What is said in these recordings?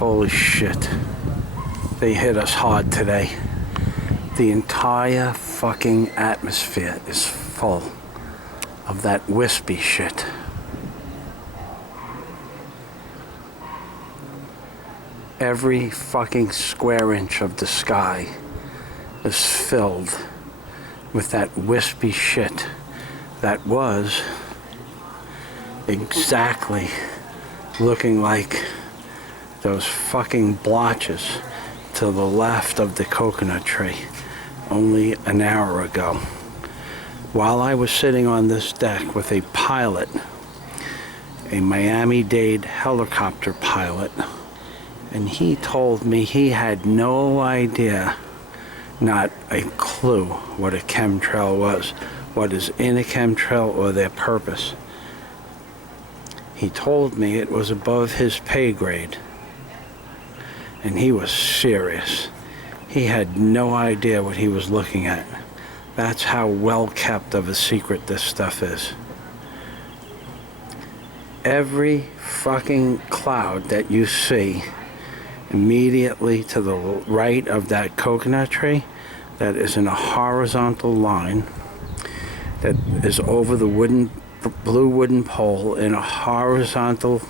Holy shit. They hit us hard today. The entire fucking atmosphere is full of that wispy shit. Every fucking square inch of the sky is filled with that wispy shit that was exactly looking like those fucking blotches to the left of the coconut tree only an hour ago. While I was sitting on this deck with a pilot, a Miami-Dade helicopter pilot, and he told me he had no idea, not a clue, what a chemtrail was, what is in a chemtrail or their purpose. He told me it was above his pay grade. And he was serious. He had no idea what he was looking at. That's how well kept of a secret this stuff is. Every fucking cloud that you see immediately to the right of that coconut tree, that is in a horizontal line, that is over the blue wooden pole in a horizontal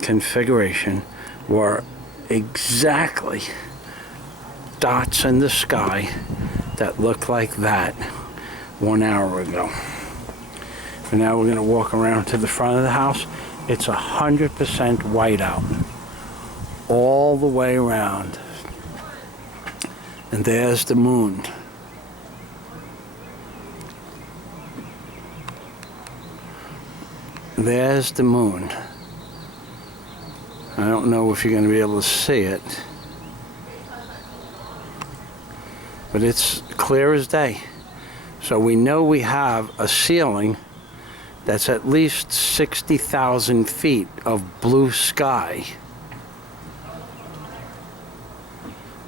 configuration, were exactly dots in the sky that looked like that 1 hour ago. And now we're going to walk around to the front of the house. It's 100% white out all the way around. And there's the moon. There's the moon. I don't know if you're going to be able to see it, but it's clear as day. So we know we have a ceiling that's at least 60,000 feet of blue sky.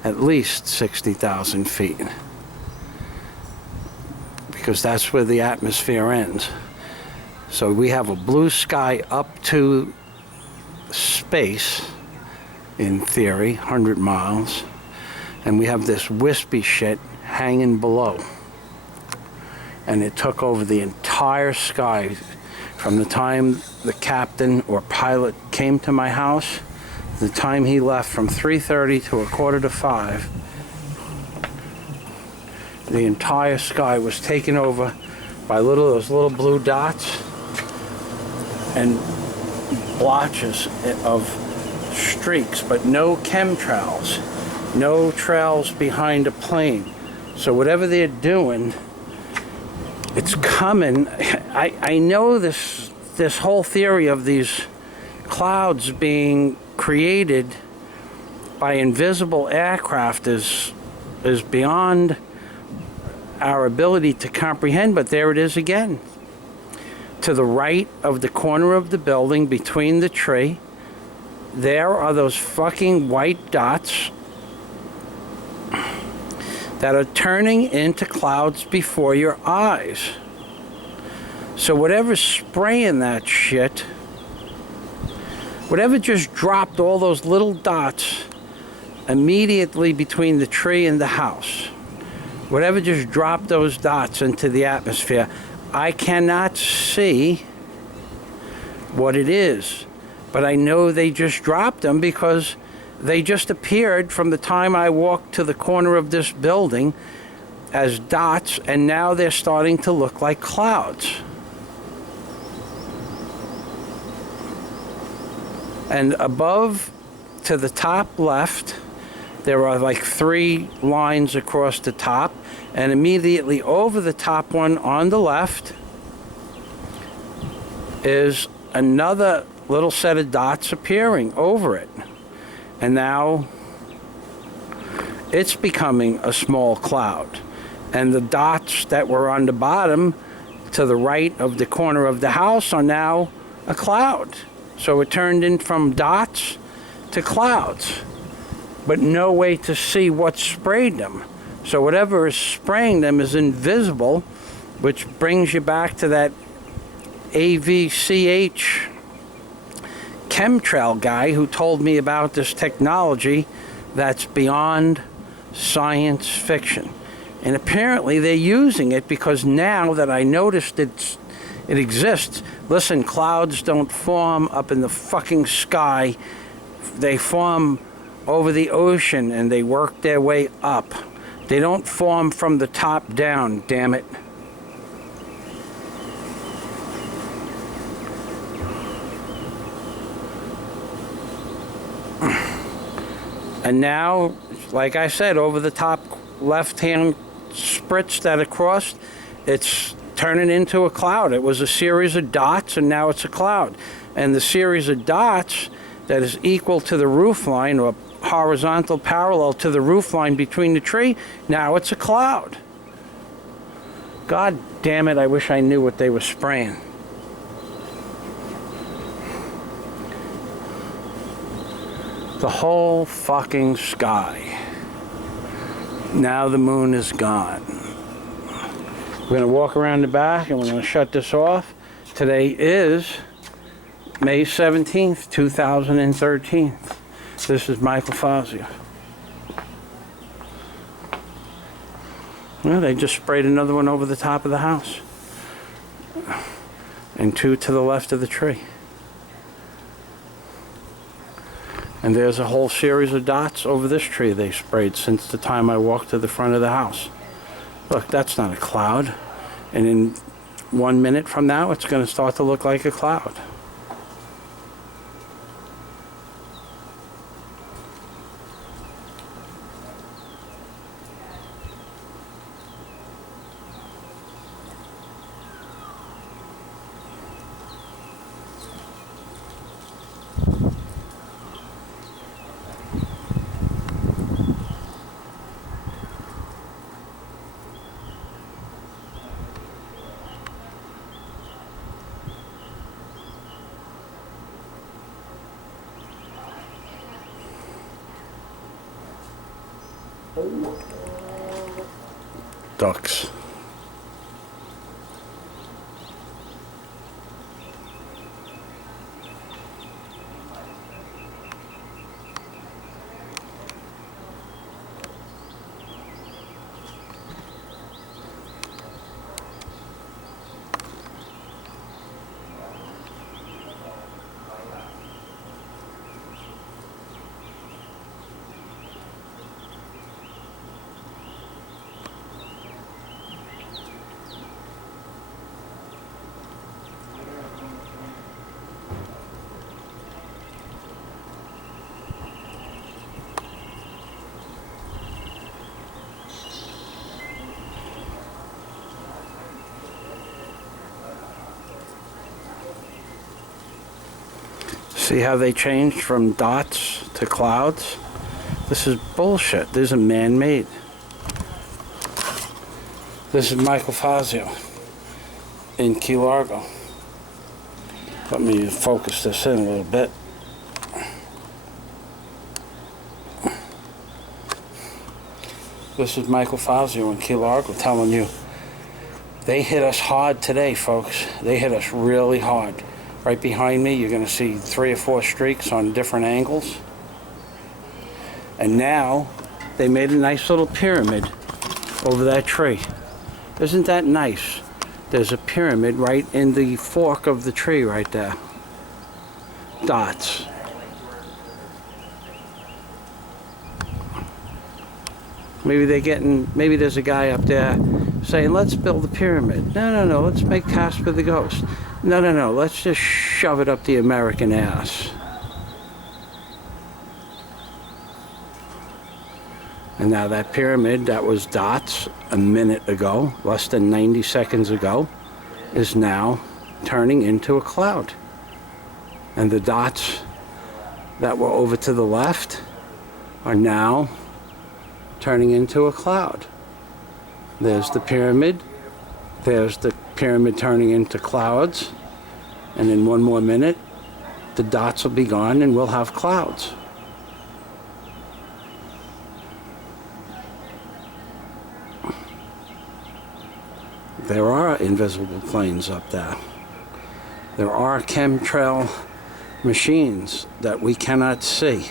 At least 60,000 feet. Because that's where the atmosphere ends. So we have a blue sky up to space, in theory, 100 miles, and we have this wispy shit hanging below. And it took over the entire sky from the time the captain or pilot came to my house, the time he left, from 3:30 to 4:45. The entire sky was taken over by those little blue dots and blotches of streaks, but no chemtrails, no trails behind a plane. So whatever they're doing, it's coming. I know this whole theory of these clouds being created by invisible aircraft is beyond our ability to comprehend, but there it is again. To the right of the corner of the building, between the tree, there are those fucking white dots that are turning into clouds before your eyes. So whatever's spraying that shit, whatever just dropped all those little dots immediately between the tree and the house, whatever just dropped those dots into the atmosphere, I cannot see what it is, but I know they just dropped them because they just appeared from the time I walked to the corner of this building as dots, and now they're starting to look like clouds. And above, to the top left, there are like 3 lines across the top, and immediately over the top one on the left is another little set of dots appearing over it. And now it's becoming a small cloud. And the dots that were on the bottom to the right of the corner of the house are now a cloud. So it turned in from dots to clouds, but no way to see what sprayed them. So whatever is spraying them is invisible, which brings you back to that AVCH chemtrail guy who told me about this technology that's beyond science fiction. And apparently they're using it because now that I noticed it exists. Listen, clouds don't form up in the fucking sky. They form over the ocean and they work their way up. They don't form from the top down, damn it. And now, like I said, over the top left-hand spritz that it crossed, it's turning into a cloud. It was a series of dots, and now it's a cloud. And the series of dots that is equal to the roof line, or horizontal parallel to the roof line between the tree, now it's a cloud. God damn it, I wish I knew what they were spraying. The whole fucking sky. Now the moon is gone. We're going to walk around the back and we're going to shut this off. Today is May 17th, 2013. This is Michael Fazio. Well, they just sprayed another one over the top of the house. And two to the left of the tree. And there's a whole series of dots over this tree they sprayed since the time I walked to the front of the house. Look, that's not a cloud. And in 1 minute from now, it's going to start to look like a cloud. Ducks. See how they changed from dots to clouds? This is bullshit. This is man-made. This is Michael Fazio in Key Largo. Let me focus this in a little bit. This is Michael Fazio in Key Largo telling you they hit us hard today, folks. They hit us really hard. Right behind me, you're going to see 3 or 4 streaks on different angles. And now, they made a nice little pyramid over that tree. Isn't that nice? There's a pyramid right in the fork of the tree right there. Dots. Maybe maybe there's a guy up there saying, let's build a pyramid. No, let's make Casper the Ghost. No, let's just shove it up the American ass. And now that pyramid that was dots a minute ago, less than 90 seconds ago, is now turning into a cloud. And the dots that were over to the left are now turning into a cloud. There's the pyramid. There's the pyramid turning into clouds. And in 1 more minute, the dots will be gone and we'll have clouds. There are invisible planes up there. There are chemtrail machines that we cannot see,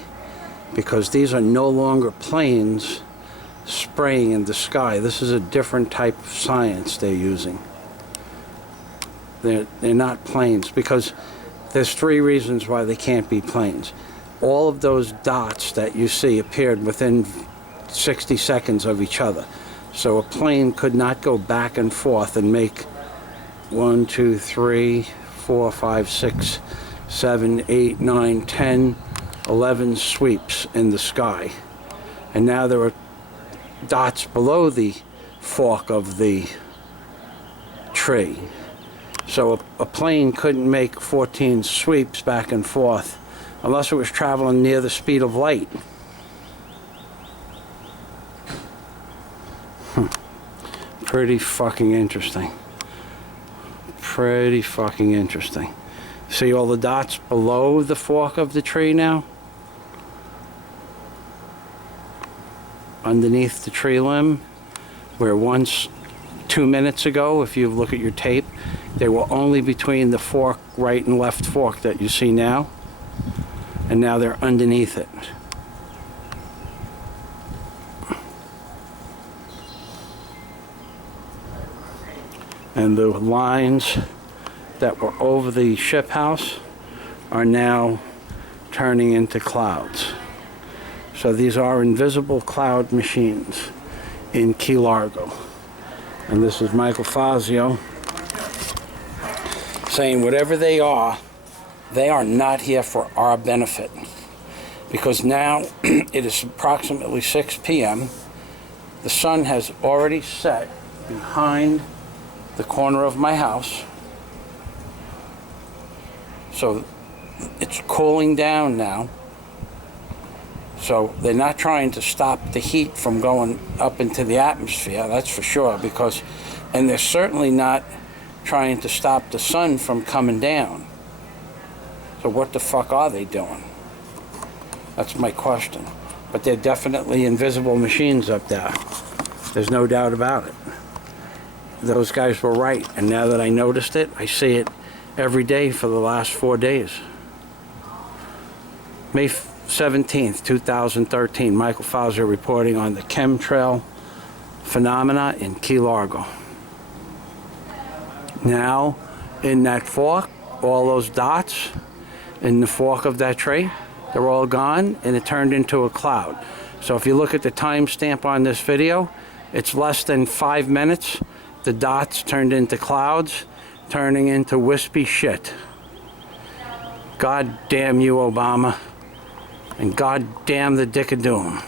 because these are no longer planes spraying in the sky. This is a different type of science they're using. They're not planes, because there's three reasons why they can't be planes. All of those dots that you see appeared within 60 seconds of each other. So a plane could not go back and forth and make 1, 2, 3, 4, 5, 6, 7, 8, 9, 10, 11 sweeps in the sky. And now there are dots below the fork of the tree. So a plane couldn't make 14 sweeps back and forth unless it was traveling near the speed of light. Pretty fucking interesting. Pretty fucking interesting. See all the dots below the fork of the tree now? Underneath the tree limb, where once 2 minutes ago, if you look at your tape, they were only between the fork, right and left fork that you see now, and now they're underneath it. And the lines that were over the ship house are now turning into clouds. So these are invisible cloud machines in Key Largo. And this is Michael Fazio saying whatever they are not here for our benefit. Because now it is approximately 6 p.m. The sun has already set behind the corner of my house. So it's cooling down now. So they're not trying to stop the heat from going up into the atmosphere, that's for sure, and they're certainly not trying to stop the sun from coming down. So what the fuck are they doing? That's my question. But they're definitely invisible machines up there. There's no doubt about it. Those guys were right, and now that I noticed it, I see it every day for the last 4 days. May 17th, 2013, Michael Fauser reporting on the chemtrail phenomena in Key Largo. Now, in that fork, all those dots in the fork of that tree, they're all gone, and it turned into a cloud. So if you look at the timestamp on this video, it's less than 5 minutes. The dots turned into clouds, turning into wispy shit. God damn you, Obama. And God damn the dick of doom.